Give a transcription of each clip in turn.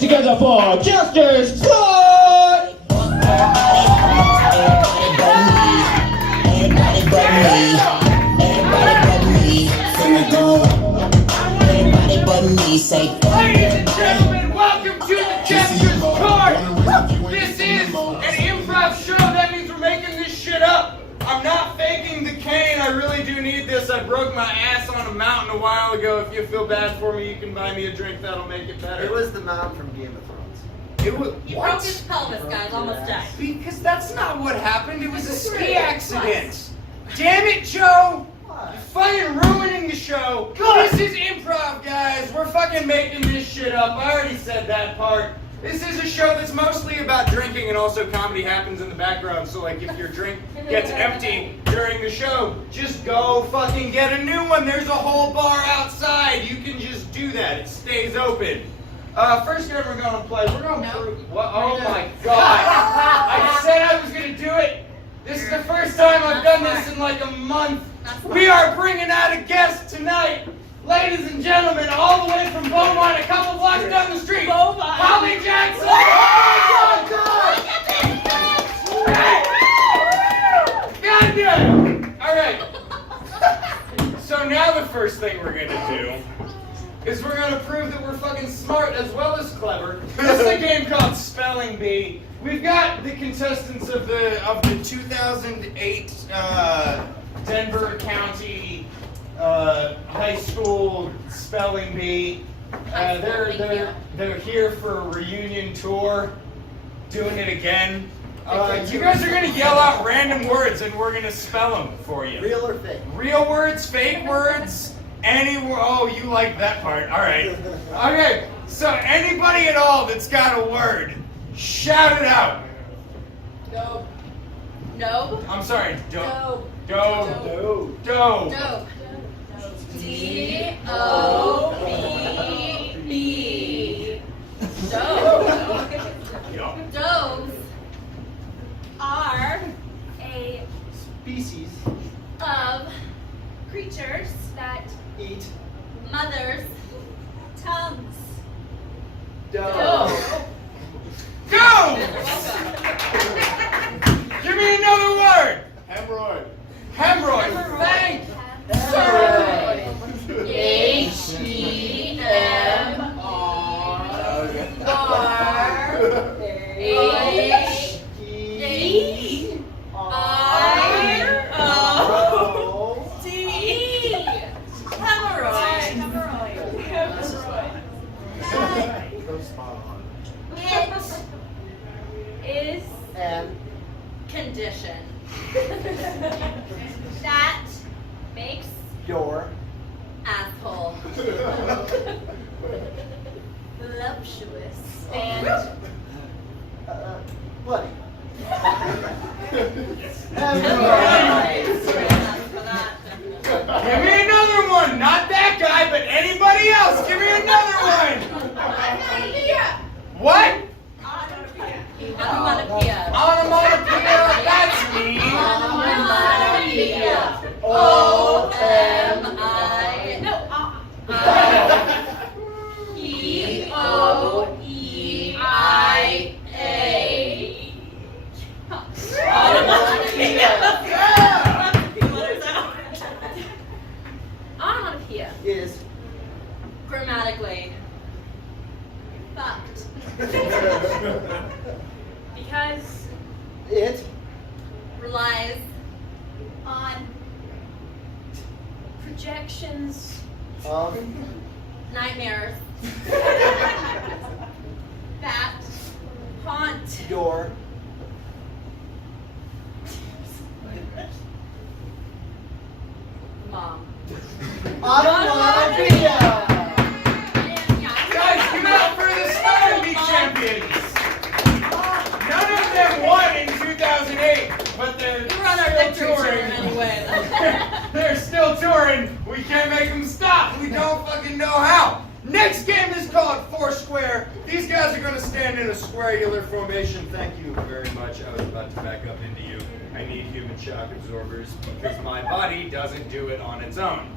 Together for Jester's Squad! Everybody but me. Finna go. Everybody but me. Say. Ladies and gentlemen, welcome to the Jester's Squad. This is an improv show. That means we're making this shit up. I'm not faking the cane. I really do need this. I broke my ass on a mountain a while ago. If you feel bad for me, you can buy me a drink. That'll make it better. It was the mountain from Game of Thrones. It was He what? broke his pelvis, guys. Almost died. Because that's not what happened. It was a ski accident. Damn it, Joe! You're fucking ruining the show. This is improv, guys. We're fucking making this shit up. I already said that part. This is a show that's mostly about drinking, and also comedy happens in the background. So, like, if your drink gets empty during the show, just go fucking get a new one. There's a whole bar outside. You can just do that. It stays open. First game we're gonna play. We're gonna prove. What? Oh my god! I said I was gonna do it. This is the first time I've done this in like a month. We are bringing out a guest tonight. Ladies and gentlemen, all the way from Beaumont, a couple blocks down the street, Holly Jackson! God damn! Alright. So now the first thing we're gonna do is we're gonna prove that we're fucking smart as well as clever. This is a game called Spelling Bee. We've got the contestants of the 2008 Denver County high school spelling bee. They're here for a reunion tour, doing it again. You guys are gonna yell out random words and we're gonna spell them for you. Real or fake? Real words, fake words, oh, you like that part. All right. Okay. So anybody at all that's got a word, shout it out. Nope. Nope. I'm sorry. Dope. Dope. Dope. D-O-B-B. Dope. Doves are a Species. of creatures that Eat. mothers' tongues. Doe. Go! Give me another word. Hemorrhoid. Hemorrhoid. Thank sir. H-E-M-R-O-D. It is And condition that makes your asshole voluptuous and bloody. Give me another one. Not that guy, but anybody else. Give me another one. What? onomatopoeia. Onomatopoeia. That's me. Onomatopoeia. O-M-I. No. P-O-E-I-A. Onomatopoeia. Onomatopoeia Is. grammatically fucked because It. relies on projections, Of. nightmares that haunt Your. mom. Onomatopoeia. Guys, give it up for the spelling bee champions. None of them won in 2008, but they're We were on our still victory tour touring. anyway. They're still touring. We can't make them stop. We don't fucking know how. Next game is called Foursquare. These guys are going to stand in a squarular formation. Thank you very much. I was about to back up into you. I need human shock absorbers because my body doesn't do it on its own.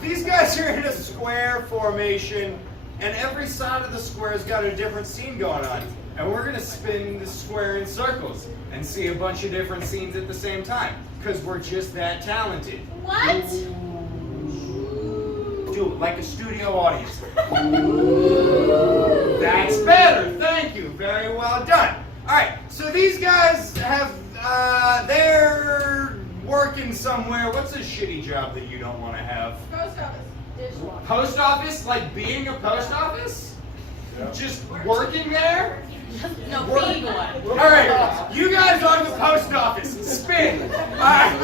These guys are in a square formation. and every side of the square's got a different scene going on. And we're gonna spin the square in circles and see a bunch of different scenes at the same time, because we're just that talented. What? Do it like a studio audience. That's better, thank you, very well done. All right, so these guys have, they're working somewhere. What's a shitty job that you don't want to have? Post office. Dishwasher. Post office? Like being a post office? Just working there? No, being one. All right, you guys are the post office. Spin. All right.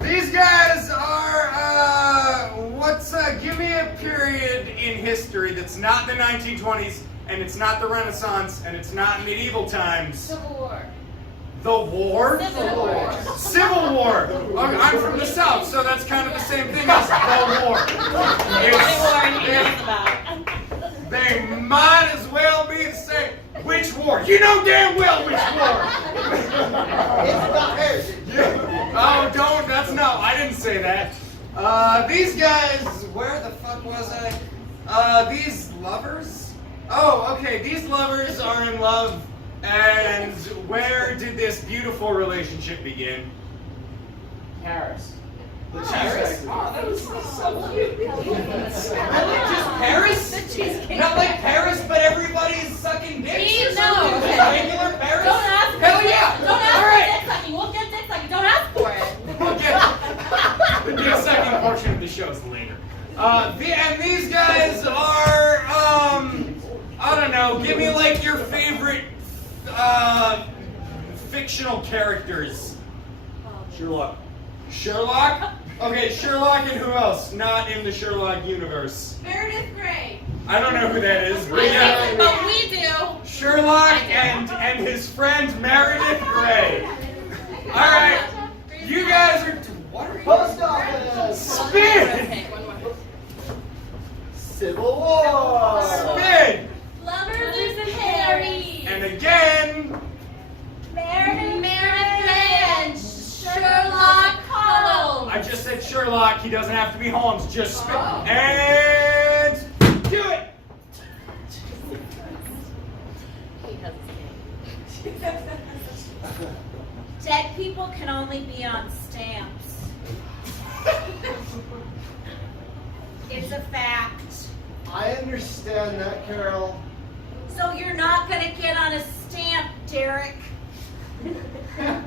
These guys are, give me a period in history that's not the 1920s, and it's not the Renaissance, and it's not medieval times. Civil War. The war? Civil War. Civil War. I'm from the South, so that's kind of the same thing as the war. They might as well be the same. Which war? You know damn well which war. It's about heritage. Oh, don't. That's no. I didn't say that. These guys. Where the fuck was I? These lovers. Oh, okay. These lovers are in love. And where did this beautiful relationship begin? Paris. The Paris? cheese Oh, that was so cute. Just Paris? The cheesecake. Not like Paris, but everybody's sucking dicks or No, something? okay. Just regular Paris? Don't ask for Hell it. yeah! Don't ask All for right. dick sucking. We'll get dick sucking. Don't ask for it. We'll get the dick sucking portion of the show's later. And these guys are, I don't know, give me like your favorite, fictional characters. Sherlock. Sherlock? Okay, Sherlock and who else? Not in the Sherlock universe. Meredith Grey. I don't know who that is, but I yeah. think, but we do. Sherlock and his friend Meredith Grey. Alright, you guys are, what are you? Post office. Spin! Okay, one more. Civil War. Spin! Lovers in Paris. And again, Meredith Grey and Sherlock Holmes. I just said Sherlock, he doesn't have to be Holmes, just spin. Oh. And do it! Dead people can only be on stamps. It's a fact. I understand that, Carol. So you're not gonna get on a stamp, Derek.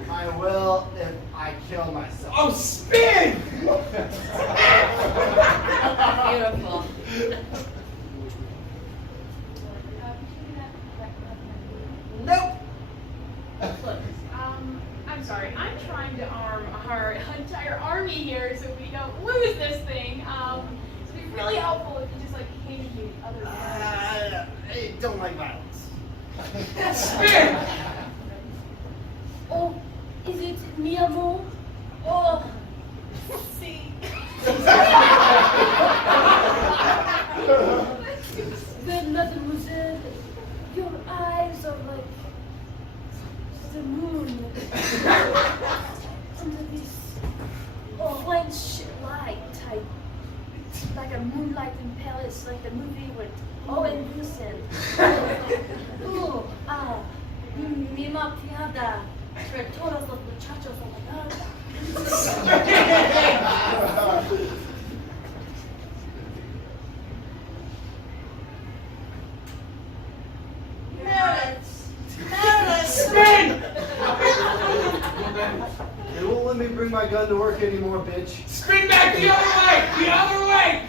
I will if I kill myself. Oh, spin! Beautiful. Nope. I'm sorry. I'm trying to arm our entire army here so we don't lose this thing. It'd be really helpful if you just like handed me other ones. I don't like violence. Spin! Oh, is it mi amor? Oh, see. Good mademoiselle, your eyes are like the moon under this French light type, like a moonlight in Paris, like the movie with Owen Wilson. Oh, mi maquillada, entre todos los muchachos de la nada. Spin! They won't let me bring my gun to work anymore, bitch. Spin back the other way! The other way!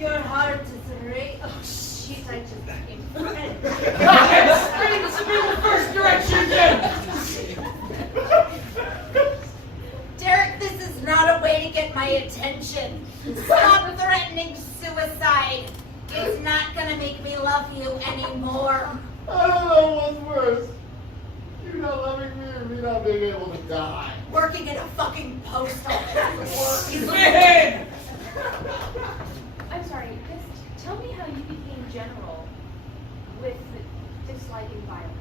Your heart is great. Oh shit, I just became friend. Spin the first direction again! Derek, this is not a way to get my attention. Stop threatening suicide. It's not gonna make me love you anymore. I don't know what's worse. You not loving me or me not being able to die. Working in a fucking post office. Spin! I'm sorry, just tell me how you became general with disliking violence.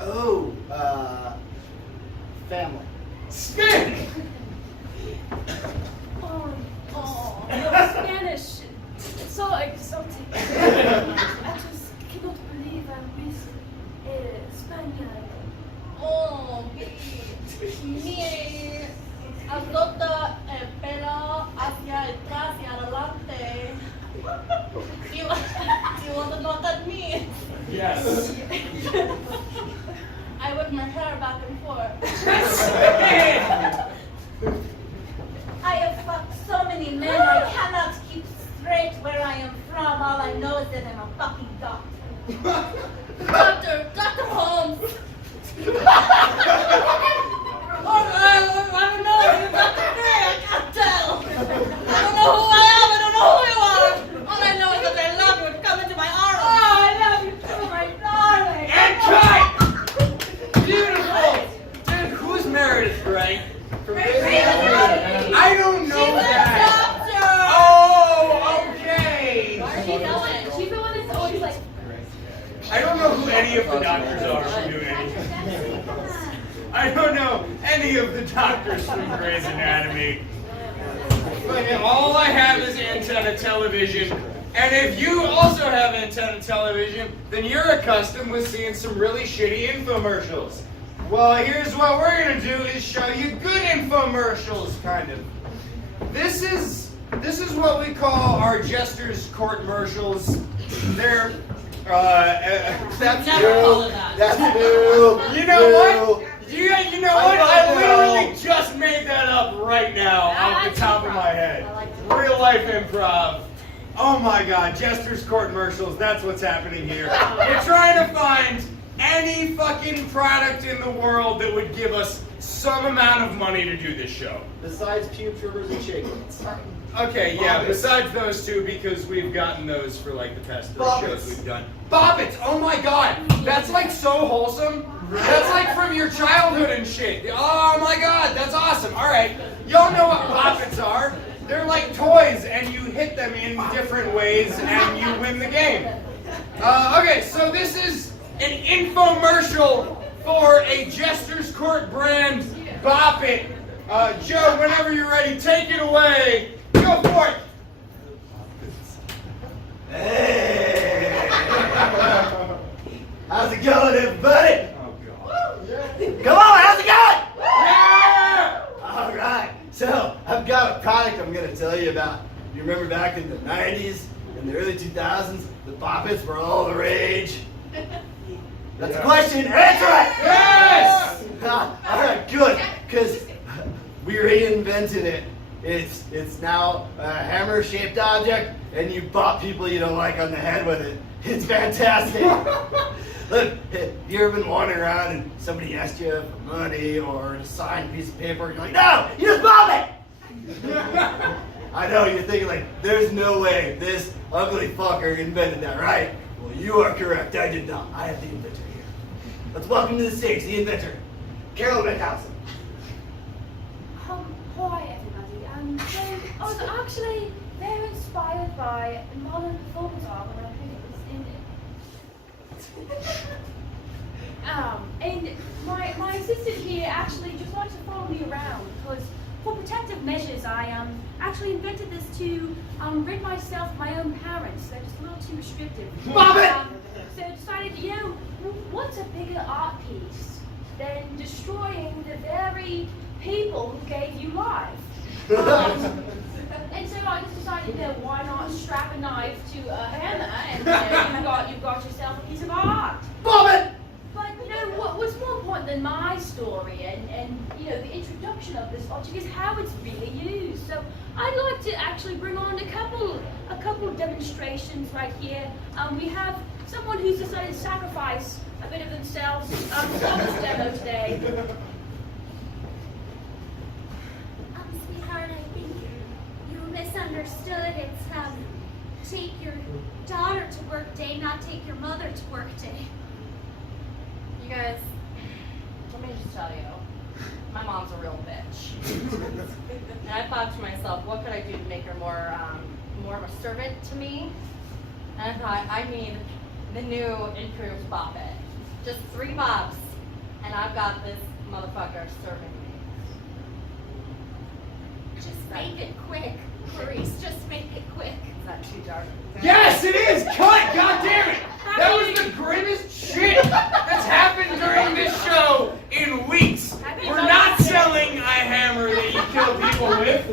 Oh, family. Spin! Oh, Your Spanish, it's so exotic. I just cannot believe I miss Spaniard. Oh, mi adopta el pelo hacia atrás y adelante. You want to know what that means? Yes. I whip my hair back and forth. I have fucked so many men, I cannot keep straight where I am from. All I know is that I'm a fucking doctor. Dr. Holmes. I don't know. You're Dr. Gray. I can't tell. I don't know who I am. I don't know who you are. All I know is that I love you and come into my arms. Oh, I love you too, my darling. And cut! Beautiful! Dude, who's Meredith, right? From I don't know that. Oh, okay. She's the one that's always like, I don't know who any of the doctors are from New England. I don't know any of the doctors from Grey's Anatomy. But all I have is antenna television. And if you also have antenna television, then you're accustomed with seeing some really shitty infomercials. Well, here's what we're gonna do is show you good infomercials, kind of. This is what we call our Jester's court commercials. They're that's Never call it that. That's new. You know what? You know what? I know. literally just made that up right now off the top of my head. Real life improv. Oh my God, Jester's court commercials. That's what's happening here. We're trying to find any fucking product in the world that would give us some amount of money to do this show. Besides pube trimmers and shake-ins. Okay, yeah, Bobbits. besides those two, because we've gotten those for like the past 3 Bobbits. shows we've done. Bobbits! Oh my God! That's like so wholesome. That's like from your childhood and shit. Oh my God, that's awesome. Alright, y'all know what Bobbits are. They're like toys and you hit them in different ways and you win the game. Okay, so this is an infomercial for a Jester's Court brand Bobbit. Joe, whenever you're ready, take it away. Go for it! Hey! How's it going, everybody? Oh, God. Come on, how's it going? Yeah! All right. So, I've got a product I'm going to tell you about. You remember back in the 90s, in the early 2000s, the Boppets were all the rage? That's a question. Answer it! Yes! All right, good. Because we reinvented it. It's now a hammer-shaped object, and you bop people you don't like on the head with it. It's fantastic. Look, have you ever been wandering around and somebody asked you for money or a signed piece of paper, and you're like, no, you just bop it! I know, you're thinking like, there's no way this ugly fucker invented that, right? Well, you are correct, I did not. I have the inventor here. Let's welcome to the stage the inventor, Carol Benthausen. Hi everybody. So I was actually very inspired by modern performance art when I heard it was in it. And my assistant here actually just likes to follow me around because for protective measures I actually invented this to rid myself of my own parents. They're just a little too restrictive. Bob it! So I decided, you know, what's a bigger art piece than destroying the very people who gave you life? And so I just decided, you know, why not strap a knife to a hammer and you've got yourself a piece of art. Bob it! But you know what's more important than my story and you know the introduction of this object is how it's really used. So I'd like to actually bring on a couple demonstrations right here. We have someone who's decided to sacrifice a bit of themselves for this demo today. Sweetheart, I think you misunderstood. It's take your daughter to work day, not take your mother to work day. You guys, let me just tell you, my mom's a real bitch. And I thought to myself, what could I do to make her more of a servant to me? And I thought, I need the new improved Bobbit. Just 3 bobs, and I've got this motherfucker serving me. Just make it quick. Clarice, just make it quick. Is that too dark? Yes, it is! Cut! God damn it! That was the grimmest shit that's happened during this show in weeks. We're not selling a hammer that you kill people with.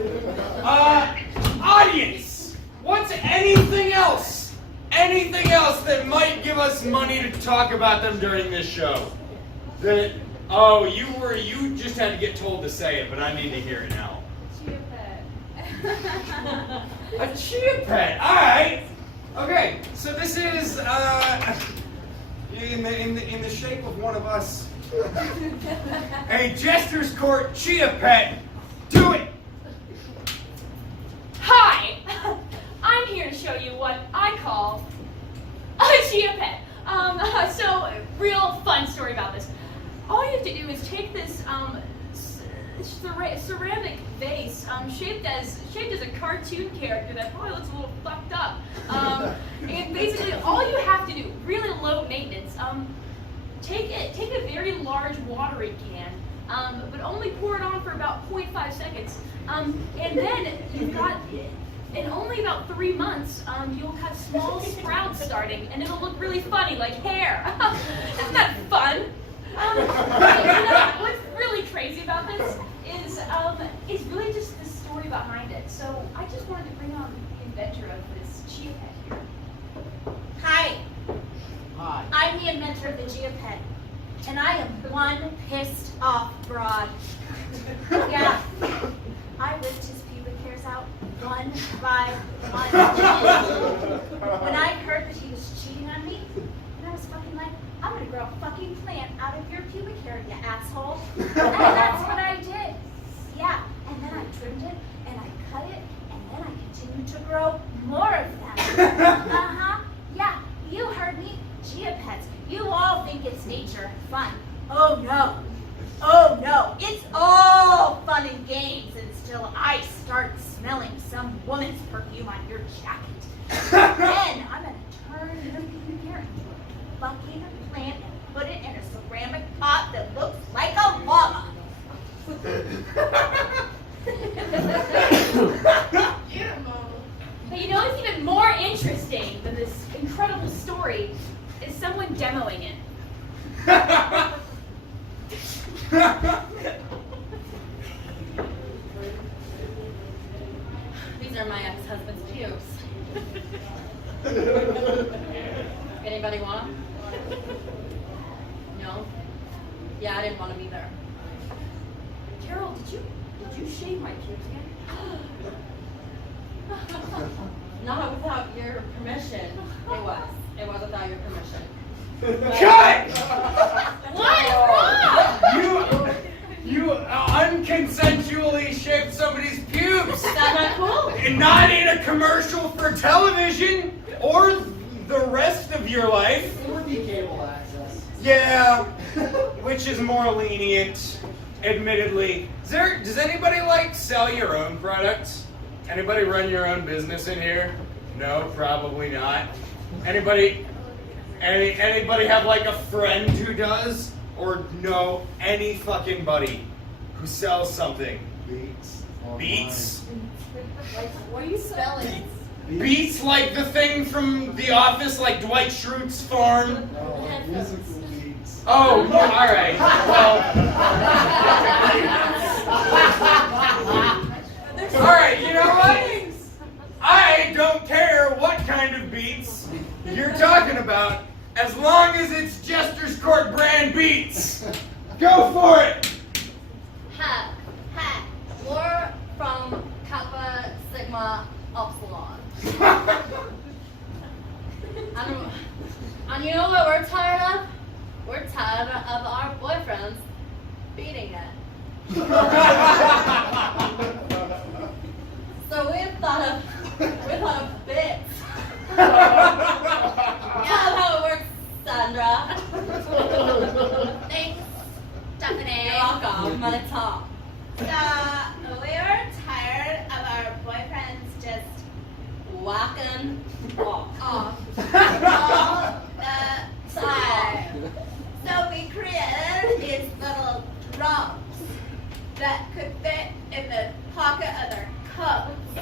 Audience, what's anything else? Anything else that might give us money to talk about them during this show? That, oh, you just had to get told to say it, but I need to hear it now. Chia pet. A chia pet. All right. Okay. So this is in the shape of one of us. A Jester's Court chia pet. Do it. Hi! I'm here to show you what I call a chia pet. So, real fun story about this. All you have to do is take this ceramic vase shaped as a cartoon character that probably looks a little fucked up. And basically, all you have to do, really low maintenance, take a very large watering can, but only pour it on for about 0.5 seconds. And then you've got, in only about 3 months, you'll have small sprouts starting, and it'll look really funny, like hair. Isn't that fun? You know, what's really crazy about this is really just the story behind it. So I just wanted to bring on the inventor of this chia pet here. Hi, Hi. I'm the inventor of the Geopet, and I am one pissed off broad. Yeah, I ripped his pubic hairs out one by one. When I heard that he was cheating on me, and I was fucking like, I'm gonna grow a fucking plant out of your pubic hair, you asshole. And that's what I did. Yeah, and then I trimmed it, and I cut it, and then I continued to grow more of them. Uh-huh. Yeah, you heard me. Geopets. You all think it's nature and fun. Oh no. Oh no. It's all fun and games until I start smelling some woman's perfume on your jacket. Then I'm gonna turn your pubic hair into a fucking plant and put it in a ceramic pot that looks like a llama. But you know what's even more interesting than this incredible story is someone demoing it. These are my ex-husband's pubes. Anybody want them? No? Yeah, I didn't want them either. Carol, did you shave my pubes again? Not without your permission. It was without your permission. Cut! What is wrong? You unconsensually shaved somebody's pubes. Is that not cool? And not in a commercial for television or the rest of your life. It would be cable access. Yeah, which is more lenient, admittedly. Does anybody like sell your own products? Anybody run your own business in here? No, probably not. Anybody have like a friend who does? Or no, any fucking buddy who sells something? Beats. Beats? What are you spelling? Beats like the thing from The Office, like Dwight Schrute's farm? Oh, musical beats. Oh, all right. Well, all right, you know what? I don't care what kind of beats you're talking about, as long as it's Jester's Court brand beats. Go for it! Ha. We're from Kappa Sigma Upsilon. And you know what we're tired of? We're tired of our boyfriends beating it. So we thought of bits. Yeah, how it works, Sandra. Thanks, Stephanie. You're welcome. On the top. We're tired of our boyfriends just Walking off. off all the time. So we created these little drums that could fit in the pocket of their coats.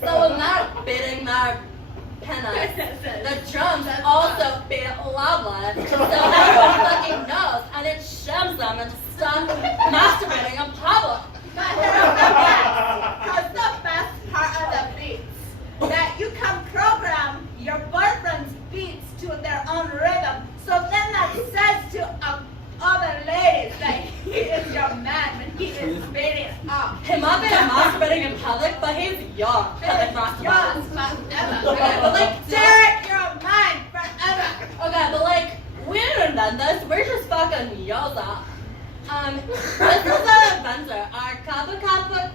So when they're beating their penis, the drums also beat louder. So everyone fucking knows, and it shames them and stop masturbating in public. Because the best part of the beats, that you can program your boyfriend's beats to their own rhythm. So then that says to other ladies that he is your man when he is beating up. He might be masturbating in public, but he's young. Public masturbating. Okay, but like, Derek, you're mine forever. okay, but like, we didn't invent this. We're just fucking Yoda. This is an adventure. Our Kappa,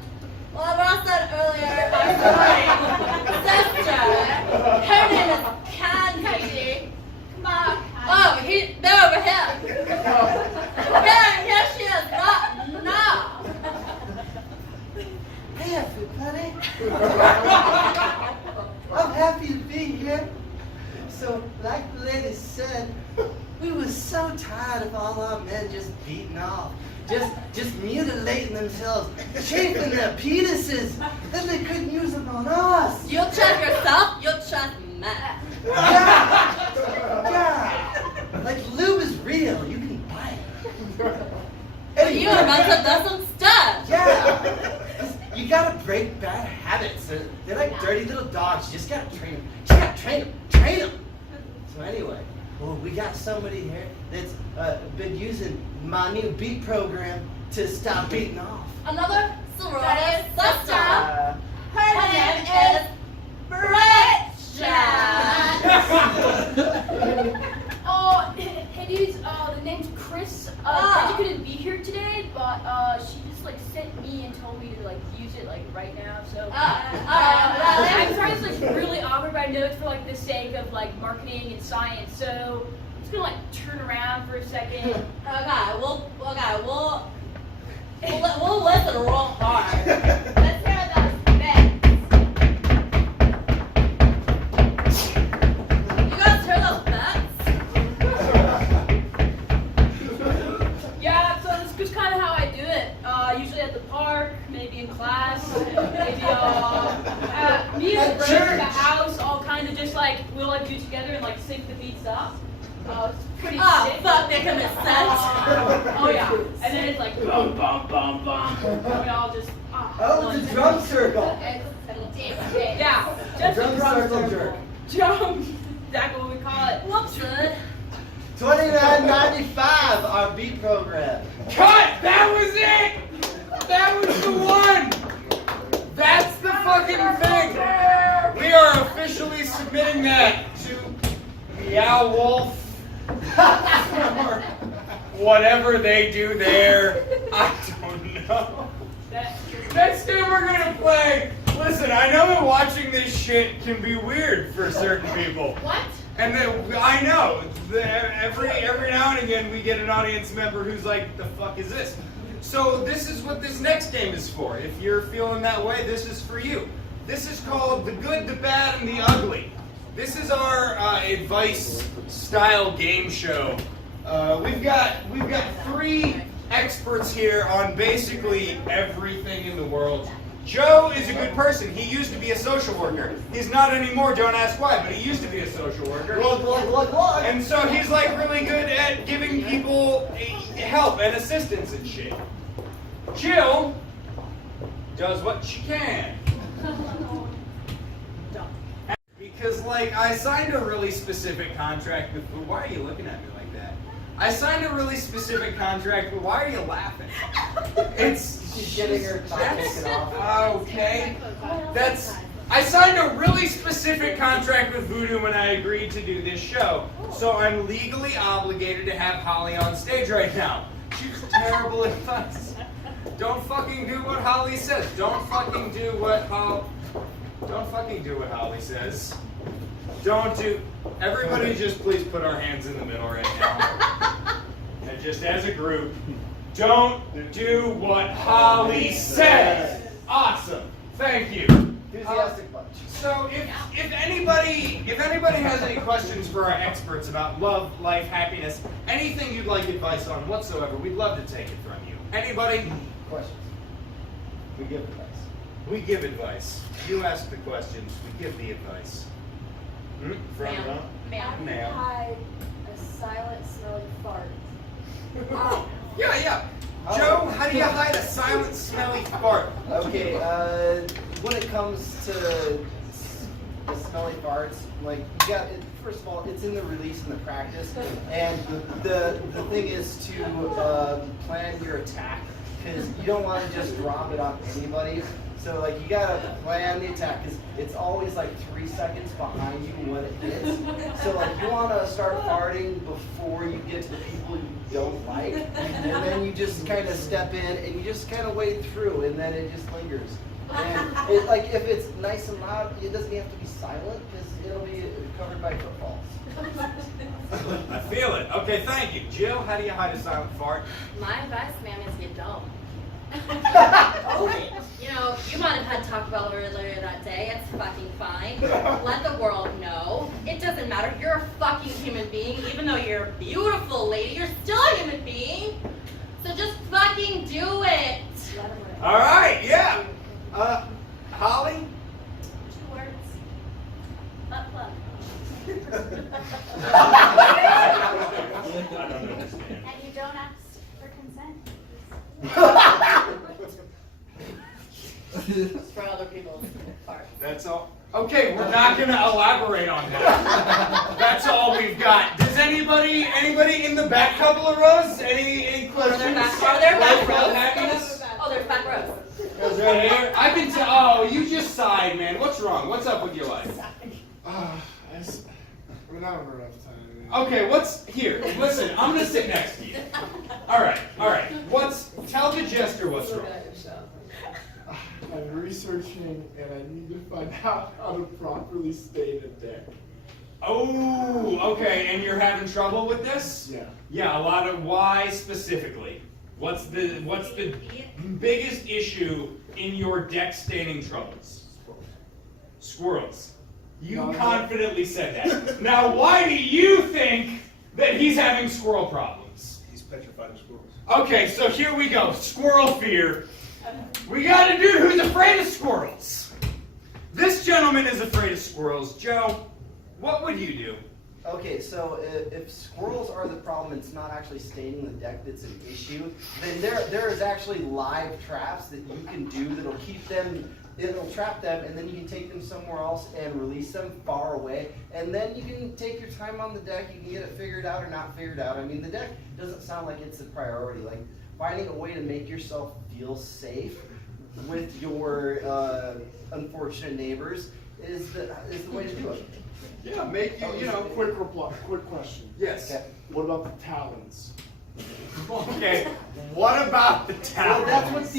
well, Ross said earlier, our sister. Her name is Candy. Come on. Oh, they're over here. Here she is. No. Hey everybody! I'm happy to be here. So, like the lady said, we were so tired of all our men just beating off, just mutilating themselves, chafing their penises, then they couldn't use them on us. You'll check yourself, you'll check men. Yeah. Like lube is real, you can buy it. But you invented this instead. Yeah. You gotta break bad habits. They're like dirty little dogs. You just gotta train them. Just gotta train them. So anyway, well, we got somebody here that's been using my new beat program to stop beating off. Another sorority sister. Her name is Bridget. Oh, hey dudes, the name's Chris. Bridget couldn't be here today, but she just like sent me and told me to like use it like right now. So I'm sorry it's like really awkward, but I know it's for like the sake of like marketing and science. So I'm just gonna like turn around for a second. We'll listen real hard. Let's hear those bits. You guys hear those bets? Yeah, so this is kind of how I do it. Usually at the park, maybe in class, maybe me and the bros in the house all kind of just like we'll like do it together and like sync the beats up. It's pretty sick. Fuck, they can make sense. Oh yeah, and then it's like bum bum bum bum. And we all just Oh, the drum circle. yeah, just Drum a drum circle circle. jerk. Drum. That's what we call it. Whoops, good. $29.95 our beat program. Cut! That was it! That was the one! That's the fucking thing! We are officially submitting that to Meow Wolf. Or whatever they do there. I don't know. Next game we're gonna play. Listen, I know that watching this shit can be weird for certain people. What? And then I know every now and again we get an audience member who's like, "The fuck is this?" So this is what this next game is for. If you're feeling that way, this is for you. This is called The Good, the Bad, and the Ugly. This is our advice-style game show. We've got 3 experts here on basically everything in the world. Joe is a good person. He used to be a social worker. He's not anymore, don't ask why, but he used to be a social worker. Look. And so he's like really good at giving people help and assistance and shit. Jill does what she can. Because like I signed a really specific contract with, why are you looking at me like that? I signed a really specific contract, but why are you laughing? She's getting her top taken off. Okay. I signed a really specific contract with Voodoo when I agreed to do this show. So I'm legally obligated to have Holly on stage right now. She's terrible advice. Don't fucking do what Holly says. Don't fucking do what Holly says. Everybody just please put our hands in the middle right now. And just as a group, don't do what Holly says. Awesome. Thank you. Enthusiastic bunch. So if anybody has any questions for our experts about love, life, happiness, anything you'd like advice on whatsoever, we'd love to take it from you. Anybody? Questions. We give advice. We give advice. You ask the questions, we give the advice. Front row? Ma'am. Ma'am. Hide a silent, smelly fart. Yeah. Joe, how do you hide a silent, smelly fart? Okay, when it comes to the smelly farts, like you got it, first of all, it's in the release and the practice, and the thing is to plan your attack, because you don't want to just drop it on anybody. So like you gotta plan the attack, because it's always like 3 seconds behind you when it hits. So like you want to start farting before you get to the people you don't like, and then you just kind of step in and you just kind of wade through, and then it just lingers. And it, like if it's nice and loud, it doesn't have to be silent, because it'll be covered by footfalls. I feel it. Okay, thank you. Jill, how do you hide a silent fart? My advice, ma'am, is you don't. You know, you might have had Taco Bell earlier that day. It's fucking fine. Let the world know. It doesn't matter. You're a fucking human being. Even though you're a beautiful lady, you're still a human being. So just fucking do it. All right, yeah. Holly? 2 words. Butt plug. I don't understand. And you don't ask for consent. For other people's parts. That's all. Okay, we're not gonna elaborate on that. That's all we've got. Does anybody in the back couple of rows? Any questions? Are there back rows? Happiness? Oh, there's back rows. Goes right here. I can tell. Oh, you just sighed, man. What's wrong? What's up with your life? I don't have enough time. Okay, what's here? Listen, I'm gonna sit next to you. All right. Tell the Jester what's wrong. I'm researching and I need to find out how to properly stain a deck. Oh, okay. And you're having trouble with this? Yeah. Yeah. A lot of why specifically? What's the biggest issue in your deck staining troubles? Squirrels. You confidently said that. Now, why do you think that he's having squirrel problems? He's petrified of squirrels. Okay, so here we go. Squirrel fear. We got a dude who's afraid of squirrels. This gentleman is afraid of squirrels. Joe, what would you do? Okay, so if squirrels are the problem, it's not actually staining the deck that's an issue, then there is actually live traps that you can do that'll keep them, it'll trap them, and then you can take them somewhere else and release them far away, and then you can take your time on the deck, you can get it figured out or not figured out. I mean, the deck doesn't sound like it's a priority. Like, finding a way to make yourself feel safe with your unfortunate neighbors is the way to do it. Yeah, make you know. Quick reply. Quick question. Yes. Okay. What about the talons? Okay. What about the Well, talons?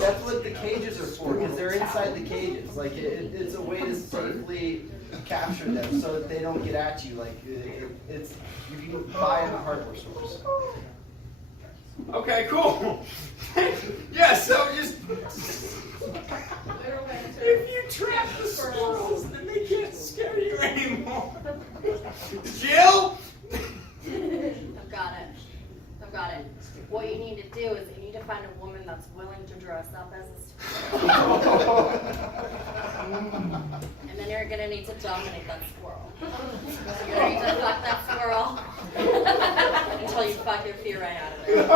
that's what the cages are for, because they're inside the cages. Like it's a way to safely capture them so that they don't get at you. Like it's you can buy in the hardware stores. Okay, cool. Yeah, so just if you trap the squirrels, then they can't scare you anymore. Jill? I've got it. What you need to do is you need to find a woman that's willing to dress up as a squirrel. And then you're gonna need to dominate that squirrel. So you're gonna need to fuck that squirrel until you fuck your fear right out of it.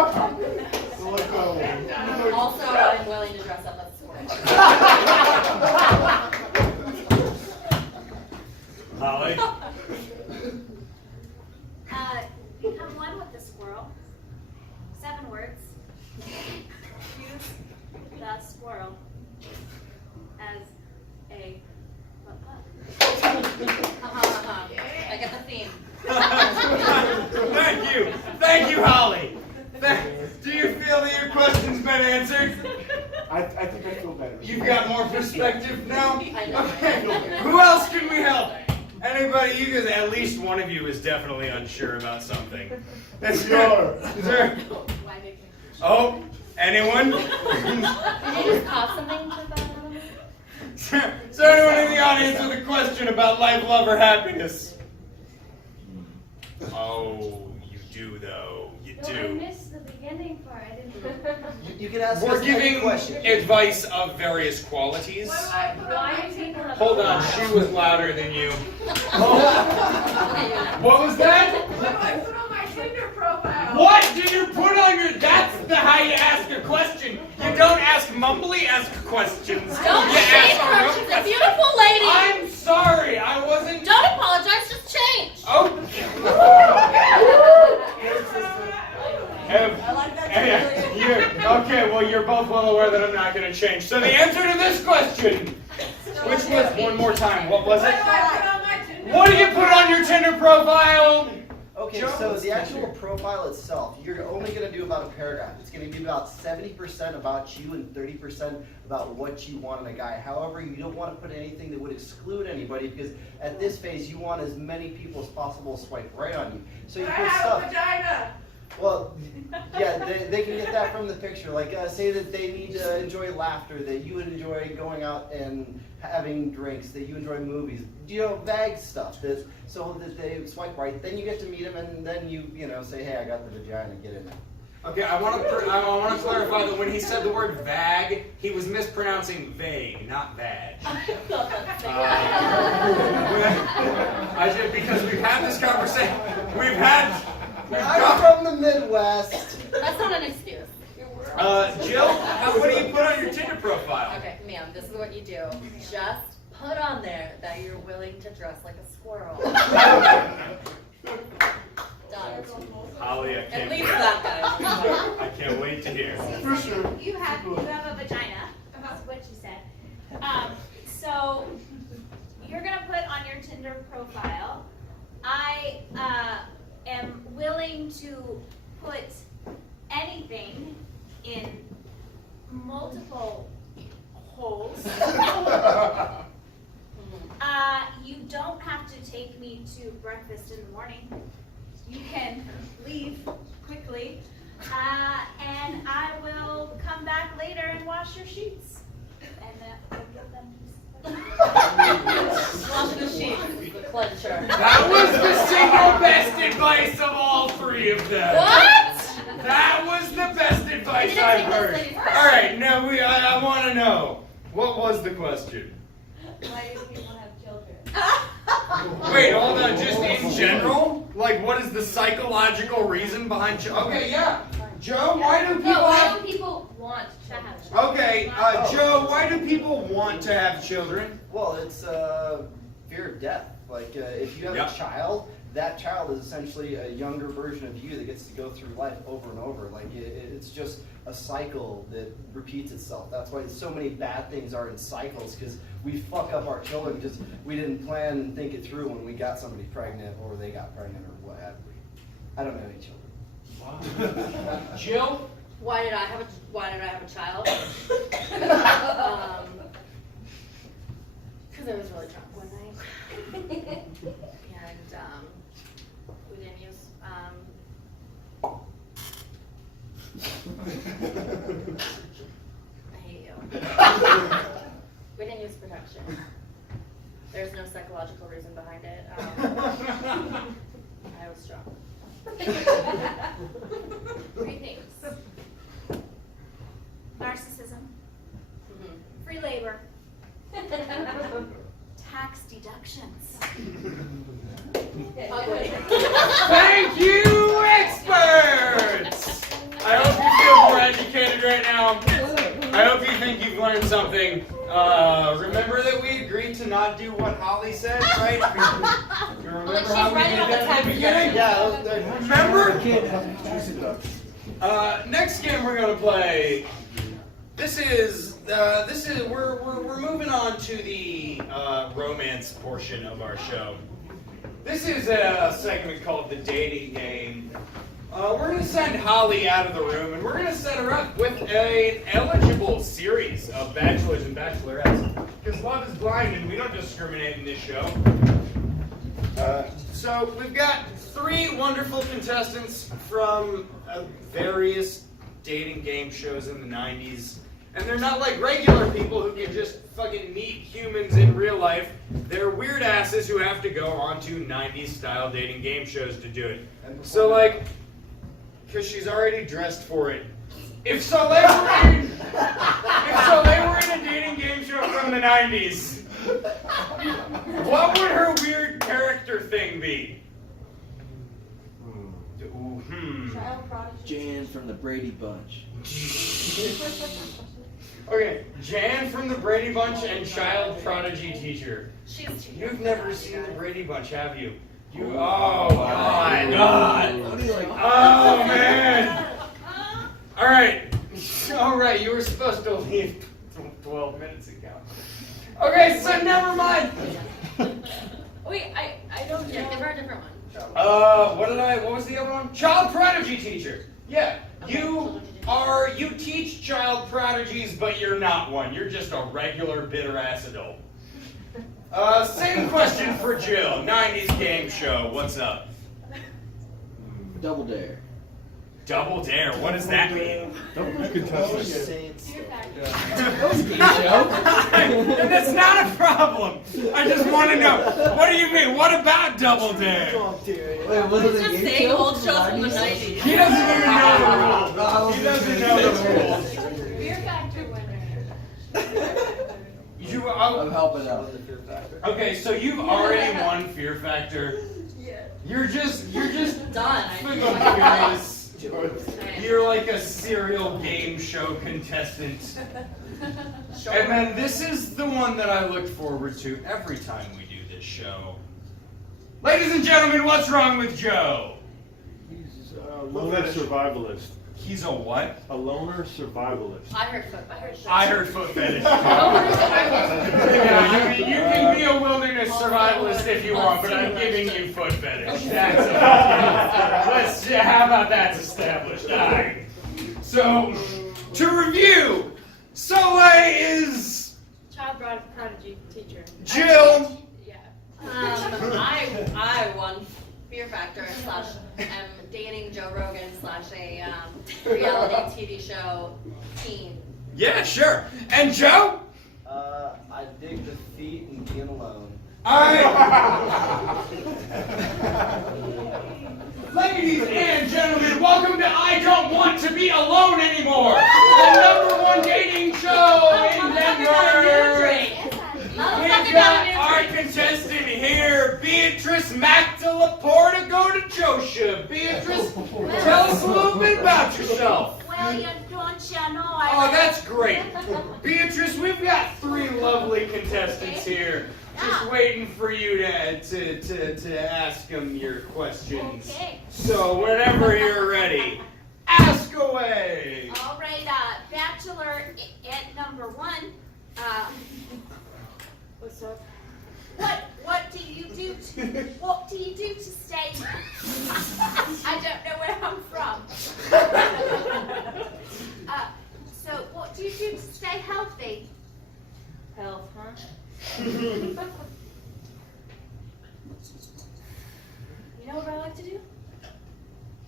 Also, I'm willing to dress up as a squirrel. Holly? Become one with the squirrel. 7 words. Use the squirrel as a I get the theme. Thank you, Holly. Do you feel that your question's been answered? I think I feel better. You've got more perspective now? I know. Okay. Who else can we help? Anybody? You guys, at least one of you is definitely unsure about something. Is there? Oh, anyone? Did you just cough something to that? Is there anyone in the audience with a question about life, love, or happiness? Oh, you do though. You No, I do. missed the beginning part. I didn't You can ask We're us any giving question. advice of various qualities. What do I put on my Tinder Hold on, she was louder than you. What was that? What do I put on my Tinder profile? What do you put on your? That's how you ask a question. You don't ask mumbly, ask questions. Don't you shame ask her. real She's a questions. beautiful lady. I'm sorry, I wasn't. Don't apologize. Just change. Oh. Okay, well, you're both well aware that I'm not going to change. So the answer to this question, which was one more time, what was it? What do I put on my Tinder What do you put on your Tinder profile? Okay, so the actual profile itself, you're only going to do about a paragraph. It's going to be about 70% about you and 30% about what you want in a guy. However, you don't want to put anything that would exclude anybody because at this phase, you want as many people as possible to swipe right on you. So you I put have a stuff. vagina. Well, yeah, they can get that from the picture. Like, say that they need to enjoy laughter, that you enjoy going out and having drinks, that you enjoy movies, vague stuff. So that they swipe right. Then you get to meet them, and then you say, hey, I got the vagina, get in there. Okay, I want to clarify that when he said the word vague, he was mispronouncing vague, not bad. Because we've had this conversation. I'm from the Midwest. That's not an excuse. Jill, what do you put on your Tinder profile? Okay, ma'am, this is what you do. Just put on there that you're willing to dress like a squirrel. Done. Holly, I At can't least wait. that guy. I can't wait to hear. For sure. You have a vagina. That's what you said. So you're gonna put on your Tinder profile, I am willing to put anything in multiple holes. You don't have to take me to breakfast in the morning. You can leave quickly, and I will come back later and wash your sheets. And I'll give them. Wash the sheets, the clencher. That was the single best advice of all three of them. What? That was the best advice I've heard. All right, now I want to know, what was the question? Why do people have children? Wait, hold on, just in general? Like, what is the psychological reason behind okay, yeah. Joe, why do people Why do people want to have children? Okay, Joe, why do people want to have children? Well, it's fear of death. Like, if you have Yep. a child, that child is essentially a younger version of you that gets to go through life over and over. Like, it's just a cycle that repeats itself. That's why so many bad things are in cycles, because we fuck up our children because we didn't plan and think it through when we got somebody pregnant or they got pregnant or what have we. I don't have any children. Jill? Why did I have a child? Because I was really drunk one night. And we didn't use I hate you. We didn't use protection. There's no psychological reason behind it. I was drunk. 3 things. Narcissism, free labor, tax deductions. Ugly. Thank you, experts! I hope you feel more educated right now. I hope you think you've learned something. Remember that we agreed to not do what Holly said, right? You remember She's how we writing did on the that at the beginning? Yeah, Remember? Next game we're gonna play. We're moving on to the romance portion of our show. This is a segment called the dating game. We're gonna send Holly out of the room, and we're gonna set her up with an eligible series of bachelors and bachelorettes. Because love is blind, and we don't discriminate in this show. So we've got 3 wonderful contestants from various dating game shows in the 90s. And they're not like regular people who can just fucking meet humans in real life. They're weird asses who have to go onto 90s style dating game shows to do it. So like, because she's already dressed for it, If Soleil were in a dating game show from the 90s, what would her weird character thing be? Child prodigy. Jan from the Brady Bunch. Okay, Jan from the Brady Bunch and child prodigy teacher. She's too You've young never for seen that, the you Brady Bunch, have you? You Oh, God. Oh man. All right. You were supposed to leave 12 minutes ago. Okay, so never mind. Wait, I don't know. Give her a different one. What was the other one? Child prodigy teacher. Yeah, you teach child prodigies, but you're not one. You're just a regular bitter-ass adult. Same question for Jill. 90s game show. What's up? Double Dare. Double Dare. What does that mean? Fear factor. That's not a problem. I just want to know. What do you mean? What about Double Dare? Wait, was it a Just game saying show? old shows from the 90s. He doesn't even know the rules. He doesn't know the rules. Fear factor winner. I'm helping out. Okay, so you've already won Fear Factor. Yeah. You're just Done. for the curious. You're like a serial game show contestant. Sure. And then this is the one that I look forward to every time we do this show. Ladies and gentlemen, what's wrong with Joe? He's a loner survivalist. He's a what? A loner survivalist. I heard foot. I heard foot fetish. Yeah, you can be a wilderness survivalist if you want, but I'm giving you foot fetish. That's how about that's established? All right. So, to review, Soleil is Child prodigy teacher. Jill. Yeah. I won Fear Factor / am dating Joe Rogan / a reality TV show teen. Yeah, sure. And Joe? I dig defeat and being alone. Ladies and gentlemen, welcome to I Don't Want to Be Alone Anymore, the #1 dating show in Denver. We've got our contestant here, Beatrice Magdalaporta. Go to Josha. Beatrice, tell us a little bit about yourself. Well, you don't you know I... Oh, that's great. Beatrice, we've got 3 lovely contestants here, just waiting for you to ask them your questions. Okay. So whenever you're ready, ask away. All right, Bachelor at #1. What's up? What do you do to stay? I don't know where I'm from. So what do you do to stay healthy? Health, huh? You know what I like to do?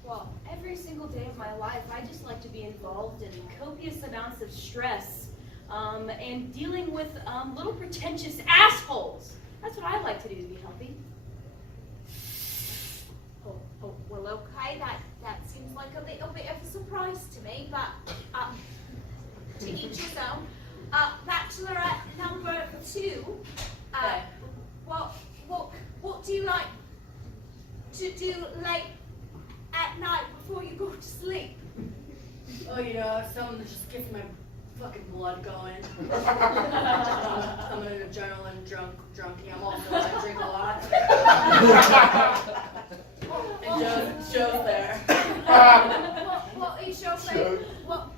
Well, every single day of my life, I just like to be involved in copious amounts of stress and dealing with little pretentious assholes. That's what I like to do to be healthy. Oh, well, okay, that seems like a little bit of a surprise to me, but to each his own. Bachelorette #2. What do you like to do late at night before you go to sleep? Oh, something that just gets my fucking blood going. I'm an adrenaline junkie. I drink a lot. And Joe's there. What is your favorite? What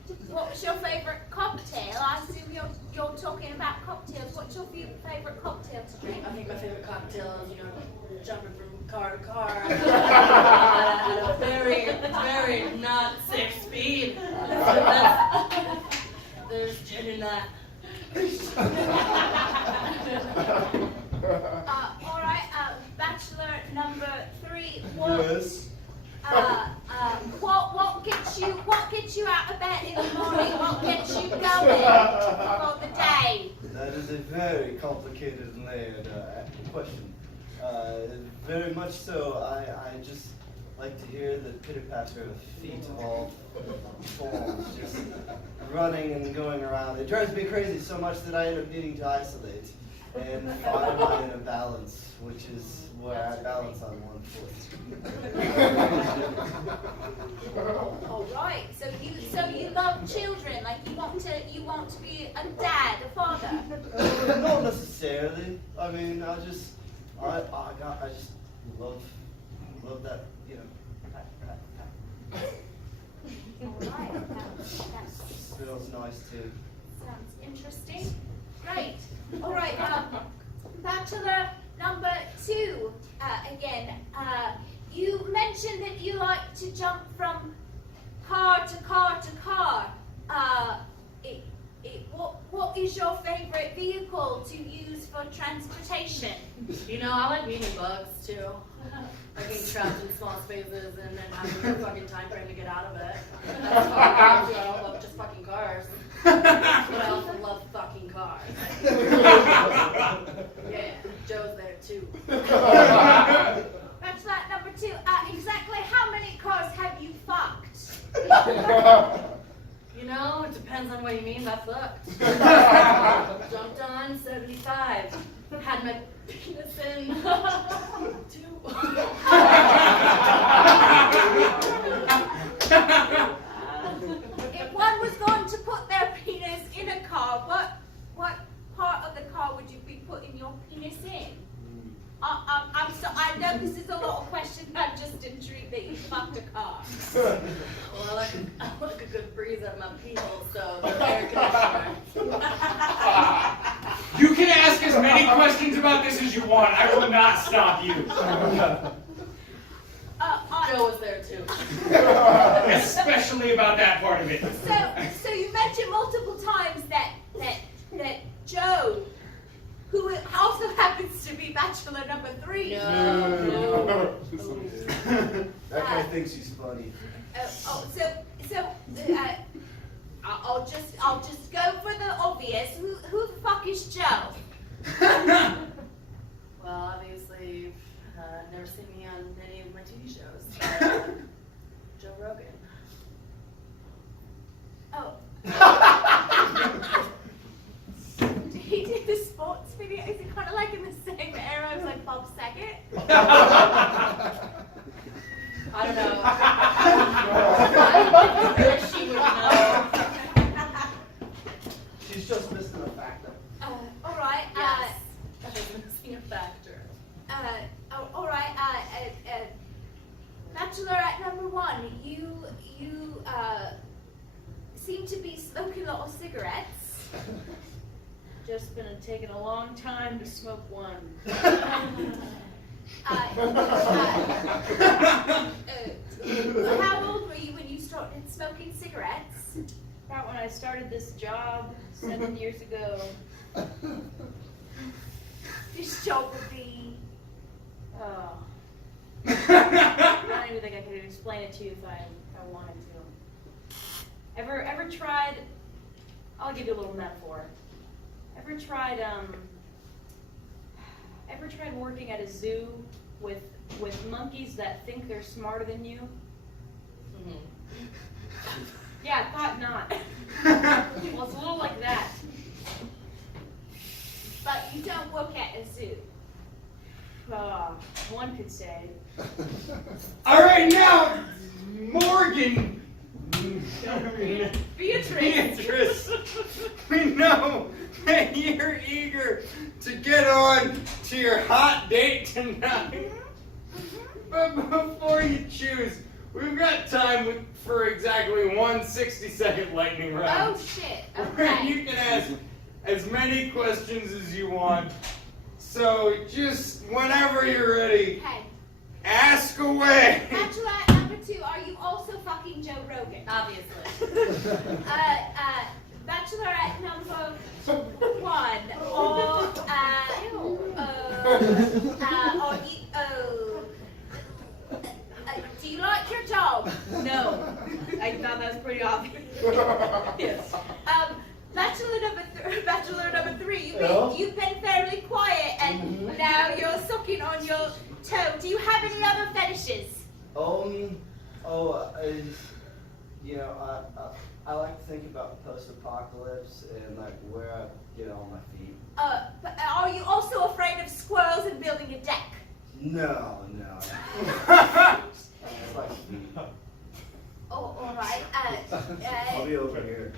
was your favorite cocktail? I assume you're talking about cocktails. What's your favorite cocktail to drink? I think my favorite cocktail is, jumping from car to car at a very not 6 speed. There's gin in that. All right, Bachelor #3. What gets you out of bed in the morning? What gets you going for the day? That is a very complicated and layered question. Very much so, I just like to hear the pitter-patter of feet of all forms just running and going around. It drives me crazy so much that I end up needing to isolate and find my inner balance, which is where I balance on one foot. All right. So you love children, like you want to be a dad, a father. Not necessarily. I mean, I just love that, you know. All right. That Feels nice too. sounds interesting. Great. All right. Bachelor number 2. Again, you mentioned that you like to jump from car to car to car. What is your favorite vehicle to use for transportation? You know, I like meeting bugs too. Like getting trapped in small spaces and then having no fucking time frame to get out of it. That's what I love too. I don't love just fucking cars. But I also love fucking cars. Yeah, Joe's there too. Bachelor number 2. Exactly how many cars have you fucked? You know, it depends on what you mean by fucked. Jumped on 75. Had my penis in 2. If one was going to put their penis in a car, what part of the car would you be putting your penis in? I know this is a lot of questions. I'm just intrigued that you fucked a car. Well, I like a good breeze out of my pee hole, so the air conditioner. You can ask as many questions about this as you want. I will not stop you. Joe was there too. Especially about that part of it. So you mentioned multiple times that Joe, who also happens to be bachelor number 3. No. That guy thinks he's funny. I'll just go for the obvious. Who the fuck is Joe? Well, obviously, you've never seen me on any of my TV shows. Joe Rogan. Oh. Did he do the sports video? Is it kind of like in the same era as like Bob Saget? I don't know. I wish she would know. She's just missing a factor. All right. Yes. That is missing a factor. All right. Bachelorette number 1, you seem to be smoking a lot of cigarettes. Just been taking a long time to smoke one. How old were you when you started smoking cigarettes? About when I started this job 7 years ago. This job would be. Oh. I don't even think I could explain it to you if I wanted to. Ever tried? I'll give you a little metaphor. Ever tried working at a zoo with monkeys that think they're smarter than you? Mm-hmm. Yeah, I thought not. Well, it's a little like that. But you don't work at a zoo. One could say. All right, now, Morgan. Beatrice. We know that you're eager to get on to your hot date tonight. But before you choose, we've got time for exactly one 60-second lightning round. Oh shit. Where Okay. you can ask as many questions as you want. So just whenever you're ready, Okay. ask away. Bachelorette number 2, are you also fucking Joe Rogan? Obviously. Bachelorette number 1, do you like your job? No. I thought that was pretty obvious. Yes. Bachelor number 3, Yeah? you've been fairly quiet and now you're sucking on your toe. Do you have any other fetishes? You know, I like to think about post-apocalypse and like where I get on my feet. But are you also afraid of squirrels and building a deck? No. Oh, all right. I'll be over here.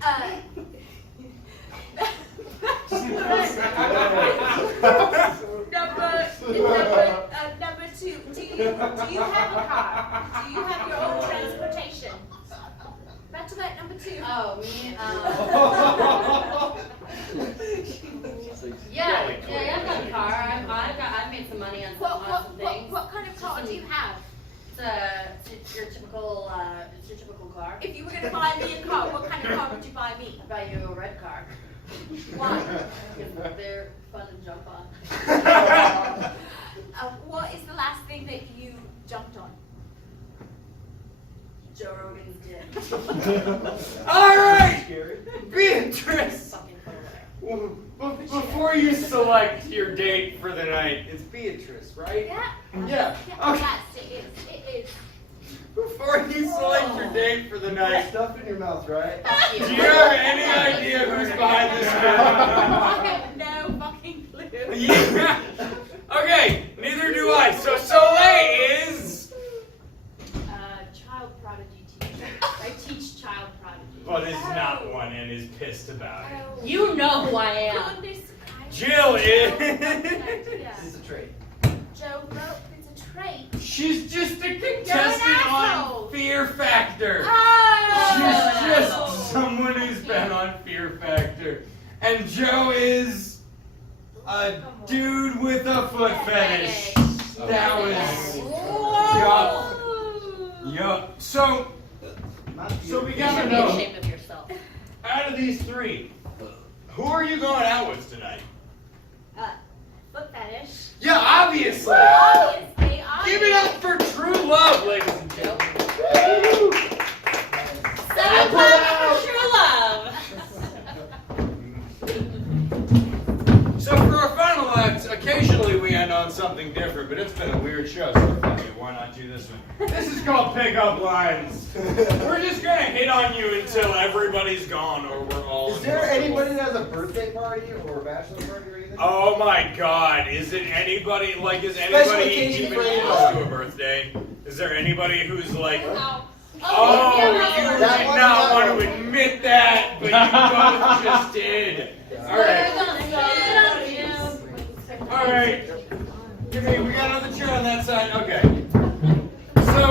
Number two. Do you have a car? Do you have your own transportation? Back to that number two. Oh, me? Yeah, I've got a car. I've made some money on some things. What kind of car do you have? It's your typical car. If you were going to buy me a car, what kind of car would you buy me? I'd buy you a red car. Why? Because they're fun to jump on. What is the last thing that you jumped on? Joe Rogan's dick. All right, Beatrice. Fucking Before you select your date for the night, it's Beatrice, right? Yeah. Okay. Yes, it is. Before you select your date for the night, Stuff in your mouth, right? do you have any idea who's behind this I camera? have no fucking clue. Yeah. Okay, neither do I. So Soleil is. Child prodigy teacher. I teach child prodigy. But is not one and is pissed about it. You know who I am. Goodness, Jill is. It's a trait. Joe wrote it's a trait. She's just a contestant asshole. on Fear Factor. Oh! She's just someone who's been on Fear Factor. And Joe is a dude with a foot fetish. That was. Yup. So we You gotta should be know, ashamed of yourself. out of these three, who are you going out with tonight? Foot fetish. Yeah, obviously. Obviously. Give it up for true love, ladies and gentlemen. 7 o'clock for true love. So for our final act, occasionally we end on something different, but it's been a weird show, so why not do this one? This is called Pickup Lines. We're just gonna hit on you until everybody's gone or we're all Is there anybody that has a birthday party or a bachelor party or anything? Oh my god, is anybody occasion even for close anybody. to a birthday? Is there anybody who's like, Oh, oh, you did That one, not that want one. to admit that, but you both just did. Alright. Alright. We got another chair on that side. Okay. So,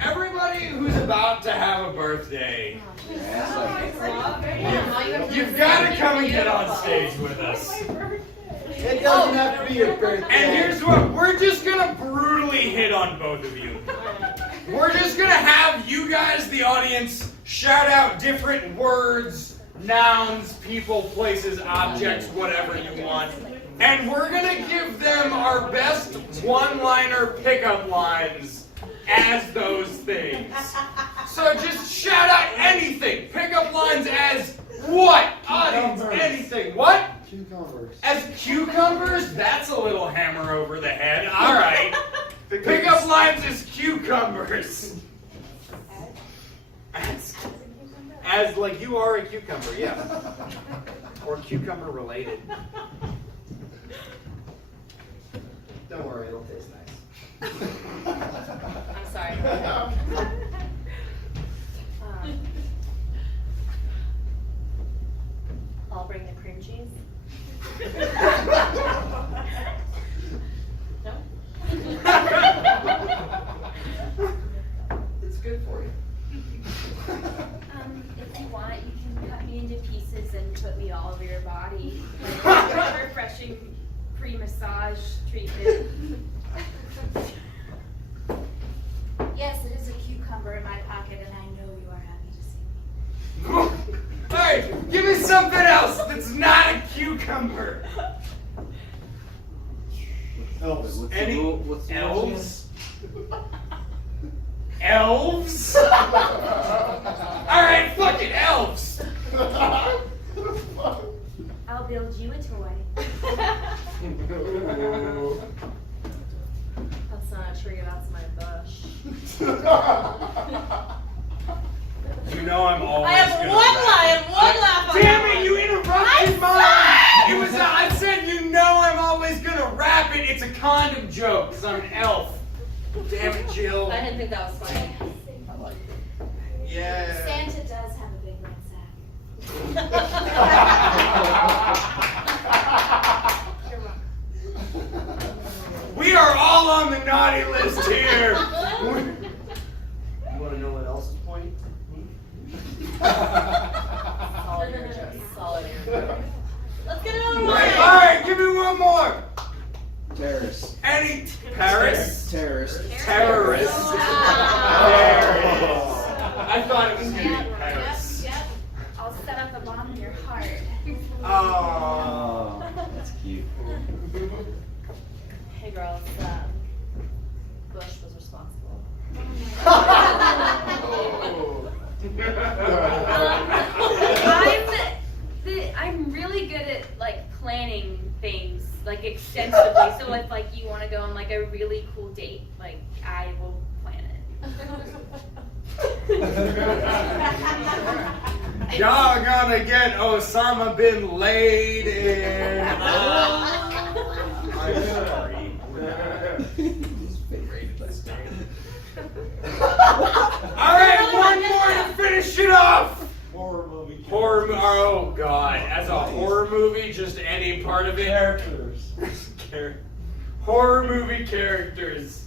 everybody who's about to have a birthday, you've got to come and get on stage with us. It doesn't have to be your birthday. And here's what, we're just going to brutally hit on both of you. We're just going to have you guys, the audience, shout out different words, nouns, people, places, objects, whatever you want. And we're going to give them our best one-liner pickup lines as those things. So just shout out anything. Pickup lines as what? Audience, anything. What? Cucumbers. As cucumbers? That's a little hammer over the head. All right. Pickup lines as cucumbers. As like you are a cucumber, yeah. Or cucumber related. Don't worry, it'll taste nice. I'm sorry. I'll bring the cream cheese. No? It's good for you. If you want, you can cut me into pieces and put me all over your body. Refreshing pre-massage treatment. yes, it is a cucumber in my pocket, and I know you are happy to see me. Hey, give me something else that's not a cucumber. Elvis. Any what's the rule elves? Elves? Alright, fucking elves. I'll build you a toy. That's not a tree, that's my bush. You know I'm always I have gonna one rap. lie and one laugh on Damn that it, you interrupted mine! It was, I said you know I'm always gonna rap it. It's a condom joke, because I'm an elf. Damn it, Jill. I didn't think that was funny. Yeah. Santa does have a big red sack. We are all on the naughty list here. You want to know what else is pointing? Solid ear jokes. Solid ear. Let's get another one. Alright, give me one more. Terrorist. Any Paris? Terrorist. Terrorist. Ah. There it is. I thought it was gonna be Paris. Yep. I'll set up a bomb in your heart. Oh. Oh, that's cute. Hey girls, Bush was responsible. I'm really good at like planning things like extensively. So if like you want to go on like a really cool date, like I will plan it. Y'all gonna get Osama bin Laden. I'm sorry. Alright, one more to finish it off! Horror movie. Oh god, as a horror movie, just any part of it? Characters. Horror movie characters.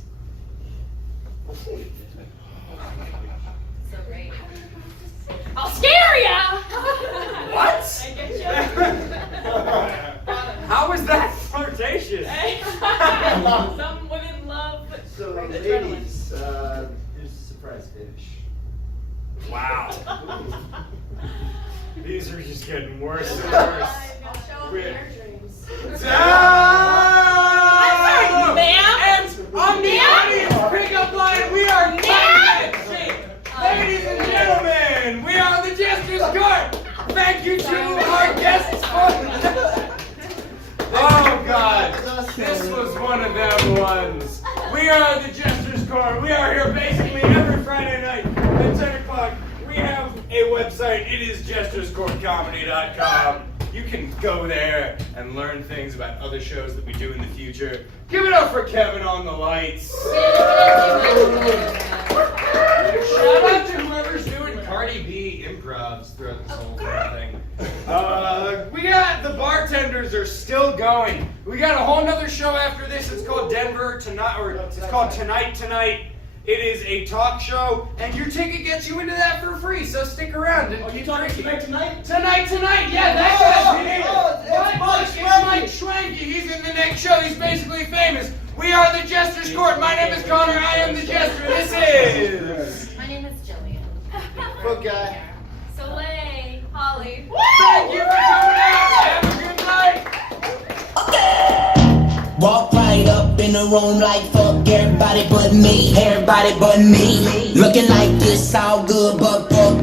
So great. I'll scare ya! What? I get you. How is that flirtatious? Some women love. So, adrenaline. ladies, here's a surprise finish. Wow. These are just getting worse and worse. I'll show up in We're- your dreams. I'm sorry, ma'am. And on the audience pickup line, we are dancing. Ladies and gentlemen, we are the Jester's Court. Thank you to our guests for. Oh God, this was one of them ones. We are the Jester's Court. We are here basically every Friday night at 10 o'clock. We have a website. It is jester'scourtcomedy.com. You can go there and learn things about other shows that we do in the future. Give it up for Kevin on the lights. Shout out to whoever's doing Cardi B improvs throughout this whole thing. We got the bartenders are still going. We got a whole nother show after this. It's called Denver Tonight, or it's called Tonight Tonight. It is a talk show, and your ticket gets you into that for free. So stick around and keep drinking. Tonight? Tonight, yeah, that guy's here. It's Mike Schwanke. He's in the next show. He's basically famous. We are the Jester's Court. My name is Connor. I am the Jester. This is. My name is Jillian. Good guy. Soleil. Holly. Thank you for coming out. Have a good night. Walk right up in the room like fuck everybody but me. Everybody but me. Looking like this all good but fuck